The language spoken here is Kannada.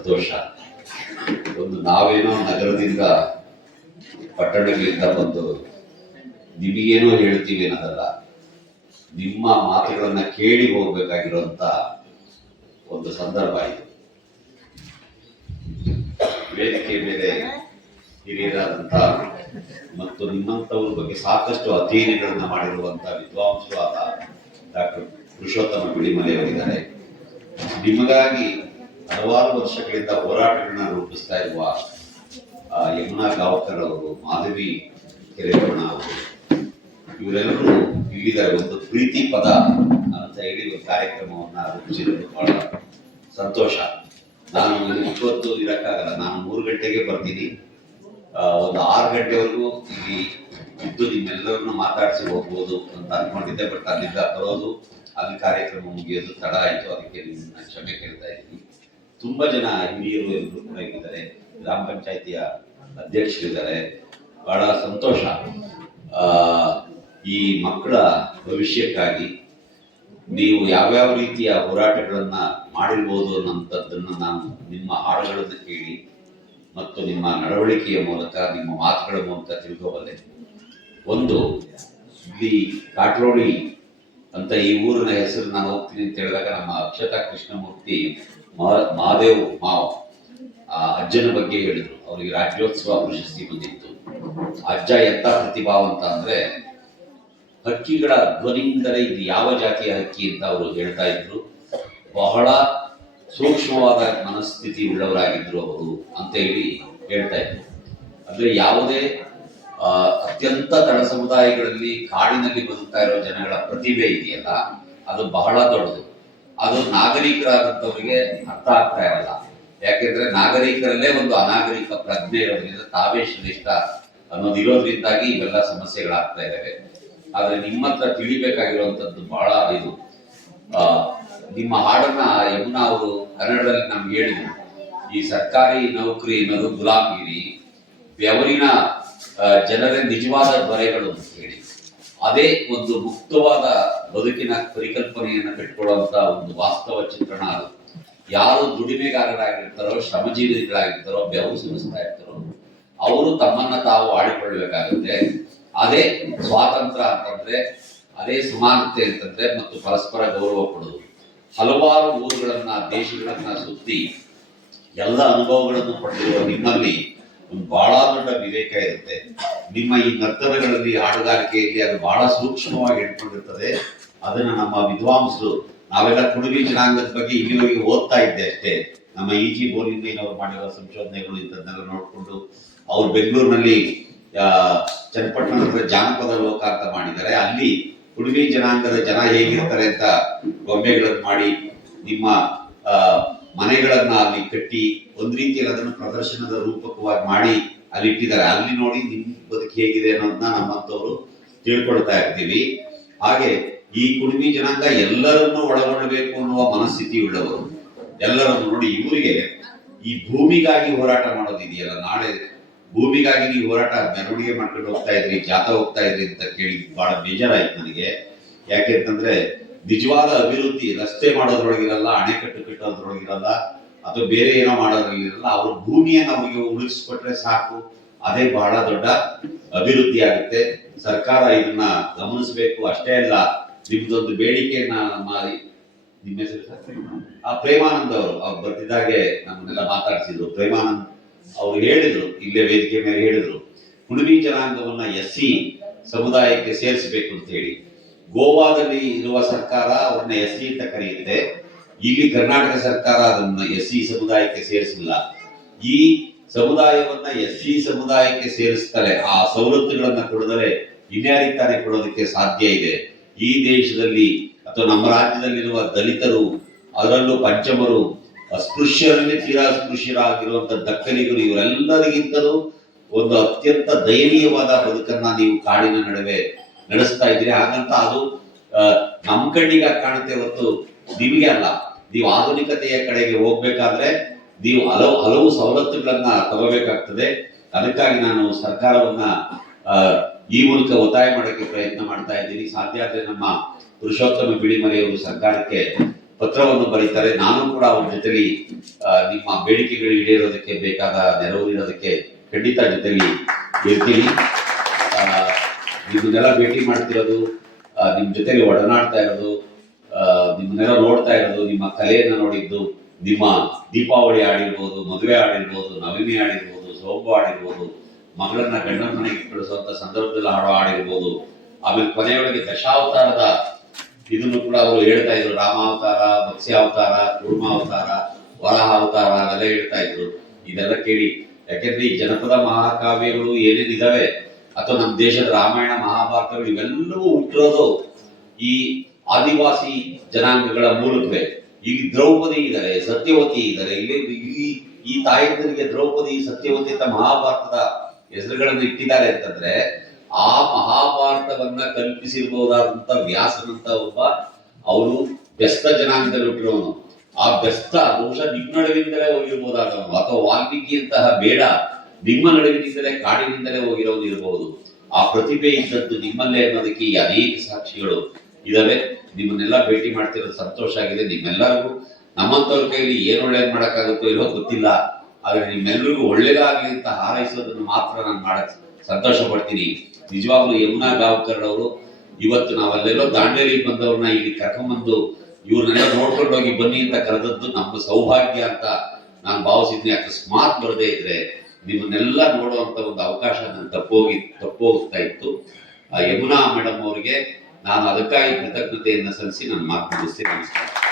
ಸಂತೋಷ. ಒಂದು ನಾವೇನೋ ನಗರದಿಂದ ಪಟ್ಟಣಗಳಿಂದ ಬಂದು ನಿಮಗೇನೋ ಹೇಳ್ತೀವಿ ಅನ್ನೋದಲ್ಲ, ನಿಮ್ಮ ಮಾತುಗಳನ್ನ ಕೇಳಿ ಹೋಗ್ಬೇಕಾಗಿರುವಂತ ಒಂದು ಸಂದರ್ಭ ಇದು. ವೇದಿಕೆ ಮೇಲೆ ಹಿರಿಯರಾದಂಥ ಮತ್ತು ನಿಮ್ಮಂಥವ್ರ ಬಗ್ಗೆ ಸಾಕಷ್ಟು ಅಧ್ಯಯನಗಳನ್ನ ಮಾಡಿರುವಂತ ವಿದ್ವಾಂಸರು ಆದ ಡಾಕ್ಟರ್ ಪುರುಷೋತ್ತಮ ಬಿಳಿಮಲೆಯವರಿದ್ದಾರೆ. ನಿಮಗಾಗಿ ಹಲವಾರು ವರ್ಷಗಳಿಂದ ಹೋರಾಟಗಳನ್ನ ರೂಪಿಸ್ತಾ ಇರುವ ಯಮುನಾ ಗಾವಕರ್ ಅವರು, ಮಾಧವಿ ಕೆರೆಗೌಡ ಅವರು, ಇವರೆಲ್ಲರೂ ಇಲ್ಲಿದ್ದಾರೆ. ಒಂದು ಪ್ರೀತಿ ಪದ ಅಂತ ಹೇಳಿ ಒಂದು ಕಾರ್ಯಕ್ರಮವನ್ನ ರೂಪಿಸಿರೋದು ಬಹಳ ಸಂತೋಷ. ನಾನು ಇವತ್ತು ಇರಕ್ಕಾಗಲ್ಲ, ನಾನು 3 ಗಂಟೆಗೆ ಬರ್ತೀನಿ. ಒಂದು 6 ಗಂಟೆವರೆಗೂ ಇಲ್ಲಿ ಇದ್ದು ನಿಮ್ಮೆಲ್ಲರನ್ನು ಮಾತಾಡಿಸಿ ಹೋಗ್ಬೋದು ಅಂತ ಅನ್ಕೊಂಡಿದ್ದೆ. ಬಟ್ ಅಲ್ಲಿಂದ ಬರೋದು, ಅಲ್ಲಿ ಕಾರ್ಯಕ್ರಮ ಮುಗಿಯೋದು ತಡ ಆಯಿತು. ಅದಕ್ಕೆ ನಿಮ್ಮನ್ನ ಕ್ಷಮೆ ಕೇಳ್ತಾ ಇದ್ದೀನಿ. ತುಂಬಾ ಜನ ಹಿರಿಯರು ಎಲ್ಲರೂ ಕೂಡ ಇದ್ದಾರೆ. ಗ್ರಾಮ ಪಂಚಾಯಿತಿಯ ಅಧ್ಯಕ್ಷರಿದ್ದಾರೆ. ಬಹಳ ಸಂತೋಷ. ಈ ಮಕ್ಕಳ ಭವಿಷ್ಯಕ್ಕಾಗಿ ನೀವು ಯಾವ್ಯಾವ ರೀತಿಯ ಹೋರಾಟಗಳನ್ನ ಮಾಡಿರ್ಬೋದು ಅನ್ನೋಂಥದ್ದನ್ನು ನಾನು ನಿಮ್ಮ ಹಾಡುಗಳನ್ನು ಕೇಳಿ ಮತ್ತು ನಿಮ್ಮ ನಡವಳಿಕೆಯ ಮೂಲಕ, ನಿಮ್ಮ ಮಾತುಗಳ ಮೂಲಕ ತಿಳ್ಕೋಬಲ್ಲೆ. ಒಂದು, ಇಲ್ಲಿ ಕಾಟ್ರೋಡಿ ಅಂತ ಈ ಊರಿನ ಹೆಸರು ನಾನು ಹೋಗ್ತೀನಿ ಅಂತ ಹೇಳಿದಾಗ ನಮ್ಮ ಅಕ್ಷತಾ ಕೃಷ್ಣಮೂರ್ತಿ ಮಹಾದೇವ್ ಮಾವ್ ಅಜ್ಜನ ಬಗ್ಗೆ ಹೇಳಿದ್ರು. ಅವರಿಗೆ ರಾಜ್ಯೋತ್ಸವ ಪ್ರಶಸ್ತಿ ಬಂದಿತ್ತು. ಅಜ್ಜ ಎಂತ ಪ್ರತಿಭಾವಂತ ಅಂದ್ರೆ, ಹಕ್ಕಿಗಳ ಧ್ವನಿಯಿಂದಲೇ ಇದು ಯಾವ ಜಾತಿಯ ಹಕ್ಕಿ ಅಂತ ಅವರು ಹೇಳ್ತಾ ಇದ್ರು. ಬಹಳ ಸೂಕ್ಷ್ಮವಾದ ಮನಸ್ಥಿತಿ ಉಳ್ಳವರಾಗಿದ್ರು ಅವರು ಅಂತ ಹೇಳಿ ಹೇಳ್ತಾ ಇದ್ರು. ಅಂದ್ರೆ ಯಾವುದೇ ಅತ್ಯಂತ ತಳ ಸಮುದಾಯಗಳಲ್ಲಿ ಕಾಡಿನಲ್ಲಿ ಬದುಕ್ತಾ ಇರೋ ಜನಗಳ ಪ್ರತಿಭೆ ಇದೆಯಲ್ಲ, ಅದು ಬಹಳ ದೊಡ್ಡದು. ಅದು ನಾಗರಿಕರಾದಂಥವರಿಗೆ ಅರ್ಥ ಆಗ್ತಾ ಇರಲ್ಲ. ಯಾಕೆಂದ್ರೆ ನಾಗರಿಕರಲ್ಲೇ ಒಂದು ಅನಾಗರಿಕ ಪ್ರಜ್ಞೆ ಇರೋದ್ರಿಂದ, ತಾವೇ ಶ್ರೇಷ್ಠ ಅನ್ನೋದಿರೋದ್ರಿಂದಾಗಿ ಇವೆಲ್ಲ ಸಮಸ್ಯೆಗಳಾಗ್ತಾ ಇದ್ದಾವೆ. ಆದ್ರೆ ನಿಮ್ಮ ಹತ್ರ ತಿಳಿಬೇಕಾಗಿರುವಂತದ್ದು ಬಹಳ ಇದು. ನಿಮ್ಮ ಹಾಡನ್ನ ಯಮುನಾ ಅವರು ಕನ್ನಡದಲ್ಲಿ ನಮ್ಗೆ ಹೇಳಿದ್ರು. ಈ ಸರ್ಕಾರಿ ನೌಕರಿ ಅನ್ನೋದು ಗುಲಾಮಗಿರಿ, ಬೆವರಿನ ಜನರೇ ನಿಜವಾದ ದೊರೆಗಳು ಅಂತ ಹೇಳಿ, ಅದೇ ಒಂದು ಮುಕ್ತವಾದ ಬದುಕಿನ ಪರಿಕಲ್ಪನೆಯನ್ನು ಕಟ್ಕೊಳ್ಳುವಂತ ಒಂದು ವಾಸ್ತವ ಚಿತ್ರಣ ಅದು. ಯಾರು ದುಡಿಮೆಗಾರರಾಗಿರ್ತಾರೋ, ಶ್ರಮಜೀವಿಗಳಾಗಿರ್ತಾರೋ, ಬೆವರು ಸುರಿಸ್ತಾ ಇರ್ತಾರೋ, ಅವರು ತಮ್ಮನ್ನ ತಾವು ಆಡಿಕೊಳ್ಳಬೇಕಾಗುತ್ತೆ. ಅದೇ ಸ್ವಾತಂತ್ರ್ಯ ಅಂತಂದ್ರೆ, ಅದೇ ಸಮಾನತೆ ಅಂತಂದ್ರೆ, ಮತ್ತು ಪರಸ್ಪರ ಗೌರವ ಕೊಡೋದು. ಹಲವಾರು ಊರುಗಳನ್ನ, ದೇಶಗಳನ್ನ ಸುತ್ತಿ ಎಲ್ಲ ಅನುಭವಗಳನ್ನು ಪಡೆದಿರುವ ನಿಮ್ಮಲ್ಲಿ ಒಂದು ಬಹಳ ದೊಡ್ಡ ವಿವೇಕ ಇರುತ್ತೆ. ನಿಮ್ಮ ಈ ನರ್ತನಗಳಲ್ಲಿ, ಹಾಡುಗಾರಿಕೆಯಲ್ಲಿ ಅದು ಬಹಳ ಸೂಕ್ಷ್ಮವಾಗಿ ಇಟ್ಕೊಂಡಿರ್ತದೆ. ಅದನ್ನ ನಮ್ಮ ವಿದ್ವಾಂಸರು, ನಾವೆಲ್ಲ ಕುಣಬಿ ಜನಾಂಗದ ಬಗ್ಗೆ ಇಲ್ಲಿವರೆಗೆ ಓದ್ತಾ ಇದ್ದೆ ಅಷ್ಟೇ. ನಮ್ಮ ಇ.ಜಿ. ಬೋಲಿಂಗಯ್ಯನವರು ಮಾಡಿರೋ ಸಂಶೋಧನೆಗಳು ಇಂಥದ್ದನ್ನೆಲ್ಲ ನೋಡ್ಕೊಂಡು, ಅವ್ರು ಬೆಂಗಳೂರಿನಲ್ಲಿ ಚನ್ನಪಟ್ಟಣದ ಜಾನಪದ ಲೋಕ ಅಂತ ಮಾಡಿದ್ದಾರೆ. ಅಲ್ಲಿ ಕುಣಬಿ ಜನಾಂಗದ ಜನ ಹೇಗಿರ್ತಾರೆ ಅಂತ ಗೊಂಬೆಗಳನ್ನು ಮಾಡಿ, ನಿಮ್ಮ ಮನೆಗಳನ್ನ ಅಲ್ಲಿ ಕಟ್ಟಿ ಒಂದ್ ರೀತಿಯಲ್ಲಿ ಅದನ್ನು ಪ್ರದರ್ಶನದ ರೂಪಕವಾಗಿ ಮಾಡಿ ಅಲ್ಲಿ ಇಟ್ಟಿದ್ದಾರೆ. ಅಲ್ಲಿ ನೋಡಿ ನಿಮ್ ಬದುಕು ಹೇಗಿದೆ ಅನ್ನೋದನ್ನ ನಮ್ಮಂತವ್ರು ತಿಳ್ಕೊಳ್ತಾ ಇರ್ತೀವಿ. ಹಾಗೆ ಈ ಕುಣಬಿ ಜನಾಂಗ ಎಲ್ಲರನ್ನೂ ಒಳಗೊಳ್ಳಬೇಕು ಅನ್ನುವ ಮನಸ್ಥಿತಿ ಉಳ್ಳವರು. ಎಲ್ಲರನ್ನು ನೋಡಿ, ಇವರಿಗೆ ಈ ಭೂಮಿಗಾಗಿ ಹೋರಾಟ ಮಾಡೋದಿದೆಯಲ್ಲ, ನಾಳೆ ಭೂಮಿಗಾಗಿ ನೀವು ಹೋರಾಟ ಮೆರವಣಿಗೆ ಮಾಡ್ಕೊಂಡು ಹೋಗ್ತಾ ಇದ್ರಿ, ಜಾಥಾ ಹೋಗ್ತಾ ಇದ್ರಿ ಅಂತ ಕೇಳಿ ಬಹಳ ಬೇಜಾರಾಯ್ತು ನನಗೆ. ಯಾಕೆಂತಂದ್ರೆ ನಿಜವಾದ ಅಭಿವೃದ್ಧಿ ರಸ್ತೆ ಮಾಡೋದ್ರೊಳಗಿರಲ್ಲ, ಅಣೆಕಟ್ಟು ಕಟ್ಟೋದ್ರೊಳಗಿರಲ್ಲ, ಅಥವಾ ಬೇರೆ ಏನೋ ಮಾಡೋದ್ರಲ್ಲಿರಲ್ಲ. ಅವ್ರ ಭೂಮಿಯನ್ನು ಅವರಿಗೆ ಉಳಿಸ್ಕೊಟ್ರೆ ಸಾಕು, ಅದೇ ಬಹಳ ದೊಡ್ಡ ಅಭಿವೃದ್ಧಿ ಆಗುತ್ತೆ. ಸರ್ಕಾರ ಇದನ್ನ ಗಮನಿಸಬೇಕು. ಅಷ್ಟೇ ಅಲ್ಲ, ನಿಮ್ದೊಂದು ಬೇಡಿಕೆಯನ್ನ ನಿಮ್ಮ ಹೆಸರು ಪ್ರೇಮಾನಂದ್ ಅವ್ರು ಬರ್ತಿದ್ದಾಗೆ ನಮ್ಮನ್ನೆಲ್ಲ ಮಾತಾಡಿಸಿದ್ರು. ಪ್ರೇಮಾನಂದ್ ಅವ್ರು ಹೇಳಿದ್ರು, ಇಲ್ಲೇ ವೇದಿಕೆ ಮೇಲೆ ಹೇಳಿದ್ರು, ಕುಣಬಿ ಜನಾಂಗವನ್ನ SC ಸಮುದಾಯಕ್ಕೆ ಸೇರಿಸಬೇಕು ಅಂತ ಹೇಳಿ. ಗೋವಾದಲ್ಲಿ ಇರುವ ಸರ್ಕಾರ ಅವ್ರನ್ನ SC ಅಂತ ಕರೆಯುತ್ತೆ. ಇಲ್ಲಿ ಕರ್ನಾಟಕ ಸರ್ಕಾರ ಅದನ್ನ SC ಸಮುದಾಯಕ್ಕೆ ಸೇರಿಸಿಲ್ಲ. ಈ ಸಮುದಾಯವನ್ನ SC ಸಮುದಾಯಕ್ಕೆ ಸೇರಿಸ್ತಾರೆ. ಆ ಸವಲತ್ತುಗಳನ್ನ ಕೊಡದರೆ ಇನ್ಯಾರಿಗೆ ತಾನೇ ಕೊಡೋದಕ್ಕೆ ಸಾಧ್ಯ ಇದೆ? ಈ ದೇಶದಲ್ಲಿ ಅಥವಾ ನಮ್ಮ ರಾಜ್ಯದಲ್ಲಿರುವ ದಲಿತರು, ಅದರಲ್ಲೂ ಪಂಚಮರು, ಅಸ್ಪೃಶ್ಯರಲ್ಲಿ ತೀರಾ ಅಸ್ಪೃಶ್ಯರಾಗಿರುವಂತ ದಕ್ಕಲಿಗರು, ಇವರೆಲ್ಲರಿಗಿಂತಲೂ ಒಂದು ಅತ್ಯಂತ ದಯನೀಯವಾದ ಬದುಕನ್ನ ನೀವು ಕಾಡಿನ ನಡುವೆ ನಡೆಸ್ತಾ ಇದ್ದೀರಿ. ಹಾಗಂತ ಅದು ನಮ್ಮ ಕಣ್ಣಿಗೆ ಕಾಣುತ್ತೆ ಹೊರತು ನಿಮಗೆ ಅಲ್ಲ. ನೀವು ಆಧುನಿಕತೆಯ ಕಡೆಗೆ ಹೋಗ್ಬೇಕಾದ್ರೆ ನೀವು ಹಲವು ಸವಲತ್ತುಗಳನ್ನ ತಗೋಬೇಕಾಗ್ತದೆ. ಅದಕ್ಕಾಗಿ ನಾನು ಸರ್ಕಾರವನ್ನ ಈ ಮೂಲಕ ಒತ್ತಾಯ ಮಾಡೋಕ್ಕೆ ಪ್ರಯತ್ನ ಮಾಡ್ತಾ ಇದ್ದೀನಿ. ಸಾಧ್ಯ ಆದ್ರೆ ನಮ್ಮ ಪುರುಷೋತ್ತಮ ಬಿಳಿಮಲೆಯವರು ಸರ್ಕಾರಕ್ಕೆ ಪತ್ರವನ್ನು ಬರೀತಾರೆ. ನಾನು ಕೂಡ ಅವ್ರ ಜೊತೆಲಿ ನಿಮ್ಮ ಬೇಡಿಕೆಗಳು ಈಡೇರೋದಕ್ಕೆ ಬೇಕಾದ ನೆರವು ನೀಡೋದಕ್ಕೆ ಖಂಡಿತ ಜೊತೆಲಿ ಇರ್ತೀನಿ. ನಿಮ್ಮನ್ನೆಲ್ಲ ಭೇಟಿ ಮಾಡ್ತಿರೋದು, ನಿಮ್ ಜೊತೆಲಿ ಒಡನಾಡ್ತಾ ಇರೋದು, ನಿಮ್ಮನ್ನೆಲ್ಲ ನೋಡ್ತಾ ಇರೋದು, ನಿಮ್ಮ ಕಲೆಯನ್ನ ನೋಡಿದ್ದು, ನಿಮ್ಮ ದೀಪಾವಳಿ ಆಡಿರ್ಬೋದು, ಮದುವೆ ಆಡಿರ್ಬೋದು, ನವಮಿ ಆಡಿರ್ಬೋದು, ಸೋಂಬು ಆಡಿರ್ಬೋದು, ಮಗಳನ್ನ ಗಂಡನ ಮನೆಗೆ ಕಳಿಸುವಂತ ಸಂದರ್ಭದಲ್ಲಿ ಹಾಡೋ ಆಡಿರ್ಬೋದು, ಆಮೇಲೆ ಕೊನೆಯೊಳಗೆ ದಶಾವತಾರದ ಇದನ್ನು ಕೂಡ ಅವರು ಹೇಳ್ತಾ ಇದ್ರು. ರಾಮಾವತಾರ, ಮತ್ಸ್ಯಾವತಾರ, ಕೂರ್ಮಾವತಾರ, ವರಾಹ ಅವತಾರ ಅದೆಲ್ಲ ಹೇಳ್ತಾ ಇದ್ರು. ಇದೆಲ್ಲ ಕೇಳಿ, ಯಾಕೆಂದ್ರೆ ಈ ಜನಪದ ಮಹಾಕಾವ್ಯಗಳು ಏನೇನಿದಾವೆ ಅಥವಾ ನಮ್ಮ ದೇಶದ ರಾಮಾಯಣ ಮಹಾಭಾರತಗಳು ಇವೆಲ್ಲವೂ ಹುಟ್ಟಿರೋದು ಈ ಆದಿವಾಸಿ ಜನಾಂಗಗಳ ಮೂಲಕವೇ. ಈಗ ದ್ರೌಪದಿ ಇದ್ದಾರೆ, ಸತ್ಯವತಿ ಇದ್ದಾರೆ. ಇಲ್ಲಿ ಈ ತಾಯಂದರಿಗೆ ದ್ರೌಪದಿ, ಸತ್ಯವತಿ ಅಂತ ಮಹಾಭಾರತದ ಹೆಸರುಗಳನ್ನು ಇಟ್ಟಿದ್ದಾರೆ ಅಂತಂದ್ರೆ ಆ ಮಹಾಭಾರತವನ್ನ ಕಲ್ಪಿಸಿರ್ಬಹುದಾದಂತ ವ್ಯಾಸನಂತ ಒಬ್ಬ ಅವರು ಬೆಸ್ತ ಜನಾಂಗದಲ್ಲಿ ಹುಟ್ಟಿರೋನು. ಆ ಬೆಸ್ತ ಬಹುಶಃ ನಿಮ್ಮ ನಡುವಿನಿಂದಲೇ ಹೋಗಿರ್ಬೋದಾದವನು, ಅಥವಾ ವಾಲ್ಮೀಕಿ ಅಂತಹ ಬೇಡ ನಿಮ್ಮ ನಡುವಿನಿಂದಲೇ ಕಾಡಿನಿಂದಲೇ ಹೋಗಿರೋನು ಇರಬಹುದು. ಆ ಪ್ರತಿಭೆ ಇದ್ದದ್ದು ನಿಮ್ಮಲ್ಲೇ ಅನ್ನೋದಕ್ಕೆ ಈ ಅನೇಕ ಸಾಕ್ಷಿಗಳು ಇದಾವೆ. ನಿಮ್ಮನ್ನೆಲ್ಲ ಭೇಟಿ ಮಾಡ್ತಿರೋದು ಸಂತೋಷ ಆಗಿದೆ. ನಿಮ್ಮೆಲ್ಲರಿಗೂ ನಮ್ಮಂತವ್ರ ಕೈಲಿ ಏನ್ ಒಳ್ಳೇದ್ ಮಾಡಕ್ಕಾಗುತ್ತೋ ಇರೋ ಗೊತ್ತಿಲ್ಲ, ಆದ್ರೆ ನಿಮ್ಮೆಲ್ಲರಿಗೂ ಒಳ್ಳೇದಾಗ್ಲಿ ಅಂತ ಹಾರೈಸೋದನ್ನು ಮಾತ್ರ ನಾನು ಮಾಡಕ್ ಸಂತೋಷ ಪಡ್ತೀನಿ. ನಿಜವಾಗ್ಲೂ ಯಮುನಾ ಗಾಂವ್ಕರ್ ಅವರು ಇವತ್ತು ನಾವಲ್ಲೆಲ್ಲೋ ದಾಂಡೇಲಿಗೆ ಬಂದವ್ರನ್ನ ಇಲ್ಲಿ ಕರ್ಕೊಂಡ್ಬಂದು ಇವ್ರನ್ನೆಲ್ಲ ನೋಡ್ಕೊಂಡು ಹೋಗಿ ಬನ್ನಿ ಅಂತ ಕರೆದದ್ದು ನಮ್ಮ ಸೌಭಾಗ್ಯ ಅಂತ ನಾನು ಭಾವಿಸಿದ್ನಿ. ಅಕಸ್ಮಾತ್ ಬರದೇ ಇದ್ರೆ ನಿಮ್ಮನ್ನೆಲ್ಲ ನೋಡುವಂತ ಒಂದು ಅವಕಾಶ ನಾನು ತಪ್ಪೋಗ್ತಾ ಇತ್ತು. ಯಮುನಾ ಮೇಡಮ್ ಅವರಿಗೆ ನಾನು ಅದಕ್ಕಾಗಿ ಕೃತಜ್ಞತೆಯನ್ನು ಸಲ್ಲಿಸಿ ನನ್ನ ಮಾತು ಮುಗಿಸ್ತೀನಿ. ನಮಸ್ಕಾರ.